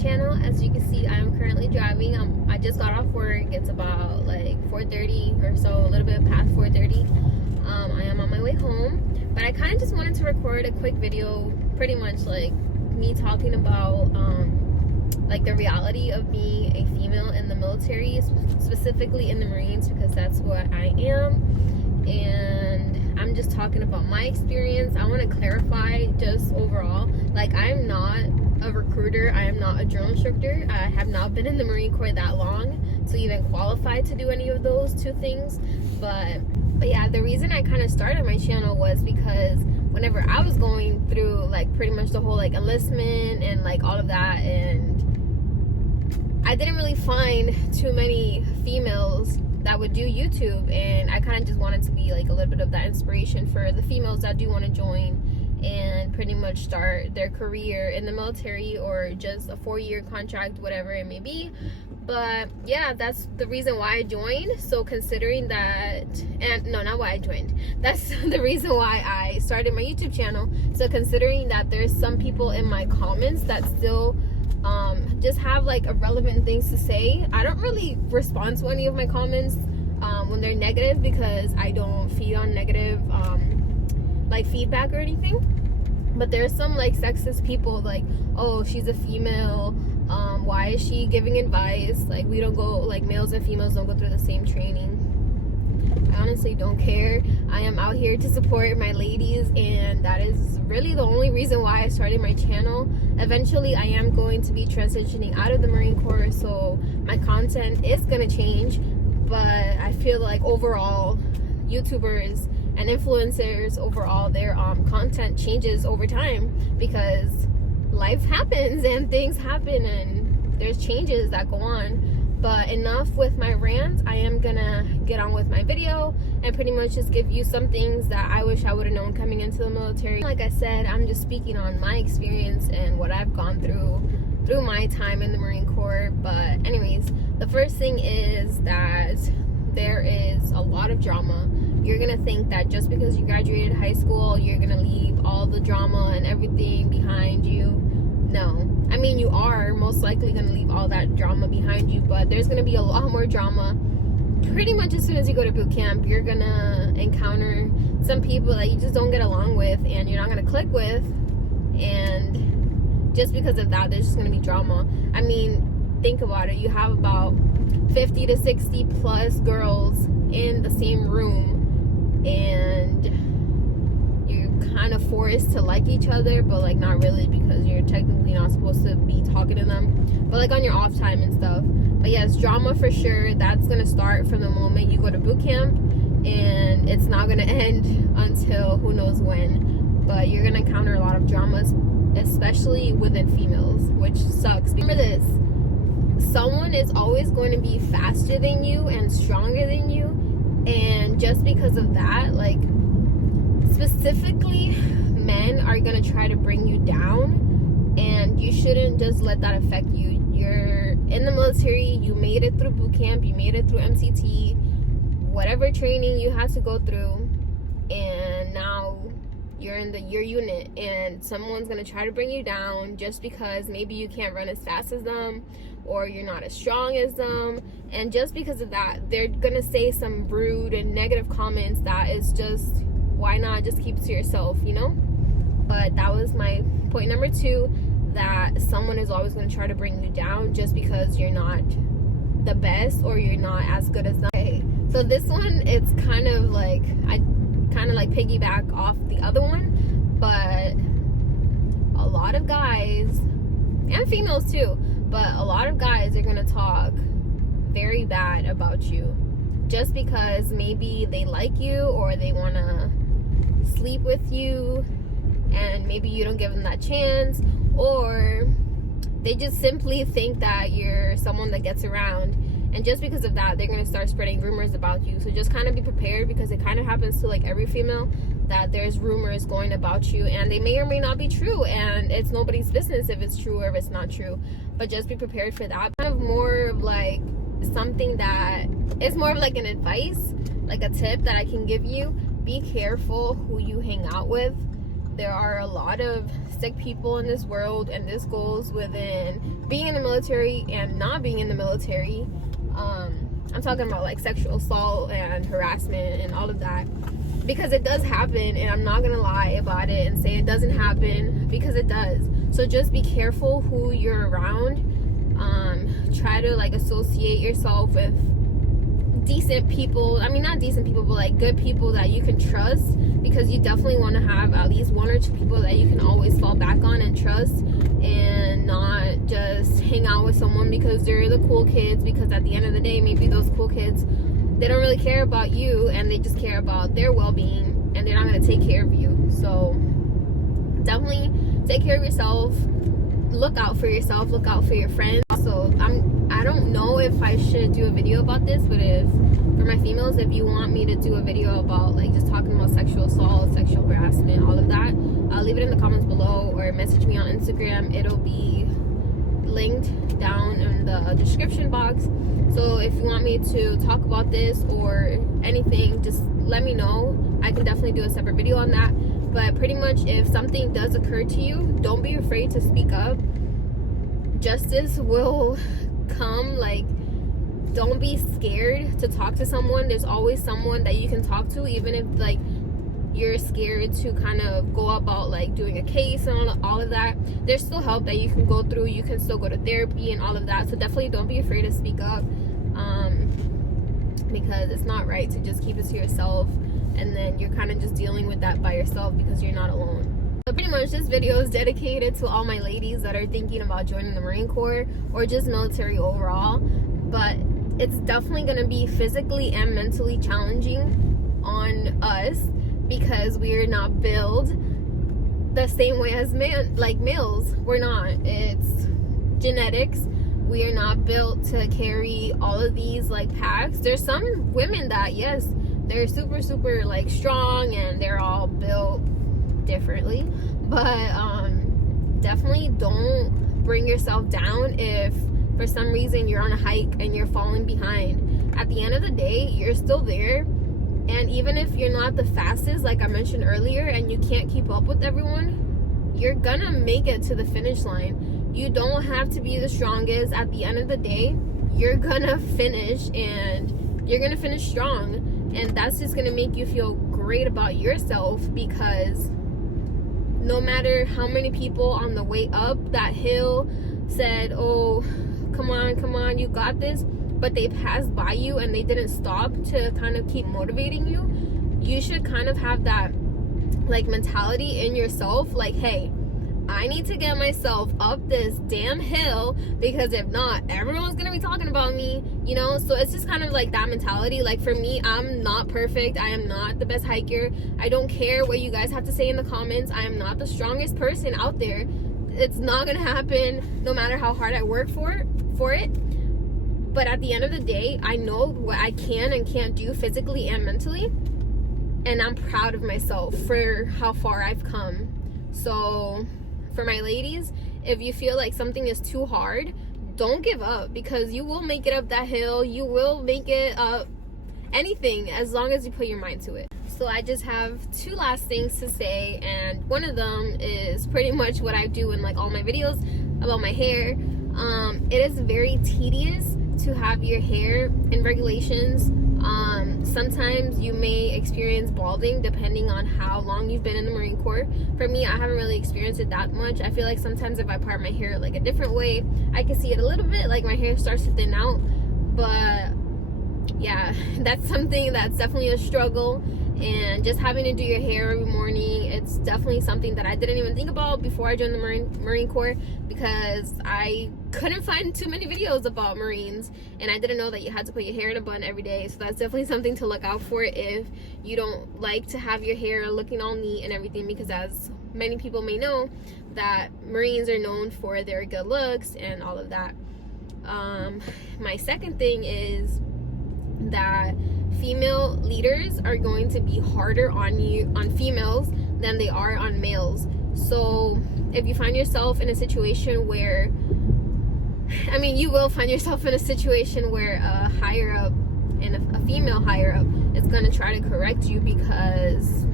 channel. As you can see, I am currently driving. I just got off work. It's about like 4:30 or so, a little bit past 4:30. I am on my way home, but I kind of just wanted to record a quick video, pretty much like me talking about like the reality of being a female in the military, specifically in the Marines, because that's what I am. And I'm just talking about my experience. I want to clarify just overall, like, I'm not a recruiter, I am not a drill instructor, I have not been in the Marine Corps that long to even qualify to do any of those two things. But yeah, the reason I kind of started my channel was because whenever I was going through like pretty much the whole like enlistment and like all of that, and I didn't really find too many females that would do YouTube, and I kind of just wanted to be like a little bit of that inspiration for the females that do want to join and pretty much start their career in the military, or just a 4-year contract, whatever it may be. But yeah, that's the reason why I joined. So considering that, and no, not why I joined, that's the reason why I started my YouTube channel. So considering that there's some people in my comments that still just have like irrelevant things to say, I don't really respond to any of my comments when they're negative, because I don't feed on negative like feedback or anything. But there's some like sexist people like, oh, she's a female, why is she giving advice? Like, we don't go, like, males and females don't go through the same training. I honestly don't care. I am out here to support my ladies, and that is really the only reason why I started my channel. Eventually I am going to be transitioning out of the Marine Corps, so my content is gonna change. But I feel like overall YouTubers and influencers overall, their content changes over time, because life happens and things happen and there's changes that go on. But enough with my rant. I am gonna get on with my video and pretty much just give you some things that I wish I would have known coming into the military. Like I said, I'm just speaking on my experience and what I've gone through my time in the Marine Corps. But anyways, the first thing is that there is a lot of drama. You're gonna think that just because you graduated high school, you're gonna leave all the drama and everything behind you. No. I mean, you are most likely gonna leave all that drama behind you, but there's gonna be a lot more drama. Pretty much as soon as you go to boot camp, you're gonna encounter some people that you just don't get along with and you're not gonna click with, and just because of that, there's just gonna be drama. I mean, think about it. You have about 50 to 60 plus girls in the same room, and you're kind of forced to like each other, but like not really, because you're technically not supposed to be talking to them, but like on your off time and stuff. But yes, drama for sure. That's gonna start from the moment you go to boot camp, and it's not gonna end until who knows when. But you're gonna encounter a lot of dramas, especially within females, which sucks. Remember this: someone is always going to be faster than you and stronger than you, and just because of that, like, specifically men are gonna try to bring you down, and you shouldn't just let that affect you. You're in the military, you made it through boot camp, you made it through MCT, whatever training you had to go through, and now you're in your unit, and someone's gonna try to bring you down just because maybe you can't run as fast as them, or you're not as strong as them. And just because of that, they're gonna say some rude and negative comments that is just, why not just keep it to yourself, you know? But that was my point number 2, that someone is always going to try to bring you down just because you're not the best or you're not as good as them. Okay, so this one, it's kind of like, I kind of like piggyback off the other one, but a lot of guys, and females too, but a lot of guys are going to talk very bad about you just because maybe they like you or they want to sleep with you, and maybe you don't give them that chance, or they just simply think that you're someone that gets around, and just because of that, they're going to start spreading rumors about you. So just kind of be prepared, because it kind of happens to like every female, that there's rumors going about you, and they may or may not be true, and it's nobody's business if it's true or if it's not true. But just be prepared for that. Kind of more of like something that is more of like an advice, like a tip that I can give you. Be careful who you hang out with. there are a lot of sick people in this world, and this goes within being in the military and not being in the military. I'm talking about like sexual assault and harassment and all of that, because it does happen, and I'm not gonna lie about it and say it doesn't happen, because it does. So just be careful who you're around. Try to like associate yourself with decent people. I mean, not decent people, but like good people that you can trust, because you definitely want to have at least 1 or 2 people that you can always fall back on and trust, and not just hang out with someone because they're the cool kids, because at the end of the day, maybe those cool kids, they don't really care about you, and they just care about their well-being, and they're not going to take care of you. So definitely take care of yourself, look out for yourself, look out for your friends. Also, I don't know if I should do a video about this, but if for my females, if you want me to do a video about like just talking about sexual assault, sexual harassment, all of that, leave it in the comments below, or message me on Instagram. It'll be linked down in the description box. So if you want me to talk about this or anything, just let me know. I can definitely do a separate video on that. But pretty much, if something does occur to you, don't be afraid to speak up. Justice will come. Like, don't be scared to talk to someone. There's always someone that you can talk to, even if like you're scared to kind of go about like doing a case and all of that. There's still help that you can go through. You can still go to therapy and all of that. So definitely don't be afraid to speak up, because it's not right to just keep it to yourself, and then you're kind of just dealing with that by yourself because you're not alone. So pretty much this video is dedicated to all my ladies that are thinking about joining the Marine Corps or just military overall. But it's definitely going to be physically and mentally challenging on us, because we're not built the same way as males. We're not. It's genetics. We are not built to carry all of these like packs. There's some women that, yes, they're super like strong, and they're all built differently, but definitely don't bring yourself down if for some reason you're on a hike and you're falling behind. At the end of the day, you're still there, and even if you're not the fastest, like I mentioned earlier, and you can't keep up with everyone, you're gonna make it to the finish line. You don't have to be the strongest. At the end of the day, you're gonna finish, and you're gonna finish strong, and that's just gonna make you feel great about yourself, because no matter how many people on the way up that hill said, oh, come on, you got this, but they passed by you and they didn't stop to kind of keep motivating you, you should kind of have that like mentality in yourself, like, hey, I need to get myself up this damn hill, because if not, everyone's gonna be talking about me, you know? So it's just kind of like that mentality. Like for me, I'm not perfect. I am not the best hiker. I don't care what you guys have to say in the comments. I am not the strongest person out there. It's not gonna happen no matter how hard I work for it. But at the end of the day, I know what I can and can't do physically and mentally, and I'm proud of myself for how far I've come. So for my ladies, if you feel like something is too hard, don't give up, because you will make it up that hill. You will make it up anything, as long as you put your mind to it. So I just have 2 last things to say, and one of them is pretty much what I do in like all my videos about my hair. It is very tedious to have your hair in regulations. Sometimes you may experience balding depending on how long you've been in the Marine Corps. For me, I haven't really experienced it that much. I feel like sometimes if I part my hair like a different way, I can see it a little bit, like my hair starts to thin out. But yeah, that's something that's definitely a struggle. And just having to do your hair every morning, it's definitely something that I didn't even think about before I joined the Marine Corps, because I couldn't find too many videos about Marines, and I didn't know that you had to put your hair in a bun every day. So that's definitely something to look out for if you don't like to have your hair looking all neat and everything, because as many people may know, that Marines are known for their good looks and all of that. My second thing is that female leaders are going to be harder on females than they are on males. So if you find yourself in a situation where, I mean, you will find yourself in a situation where a higher up and a female higher up is going to try to correct you because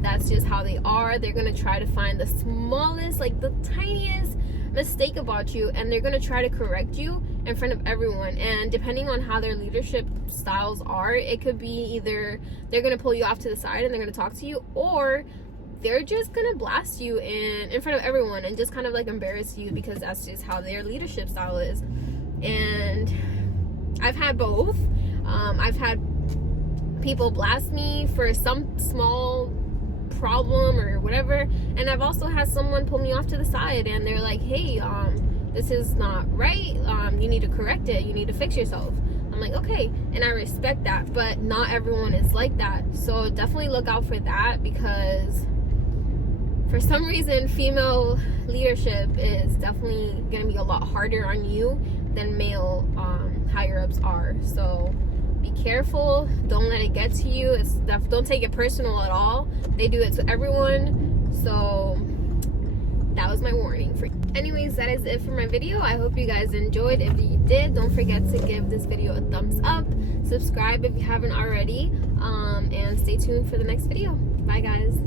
That's just how they are. They're gonna try to find the smallest, like the tiniest mistake about you, and they're gonna try to correct you in front of everyone. And depending on how their leadership styles are, it could be either they're gonna pull you off to the side and they're gonna talk to you, or they're just gonna blast you in front of everyone and just kind of like embarrass you, because that's just how their leadership style is. And I've had both. I've had people blast me for some small problem or whatever, and I've also had someone pull me off to the side and they're like, hey, this is not right, you need to correct it, you need to fix yourself. I'm like, okay, and I respect that, but not everyone is like that. So definitely look out for that, because for some reason female leadership is definitely gonna be a lot harder on you than male higher ups are. So be careful, don't let it get to you. Don't take it personal at all. They do it to everyone. So that was my warning for you. Anyways, that is it for my video. I hope you guys enjoyed. If you did, don't forget to give this video a thumbs up, subscribe if you haven't already, and stay tuned for the next video. Bye guys.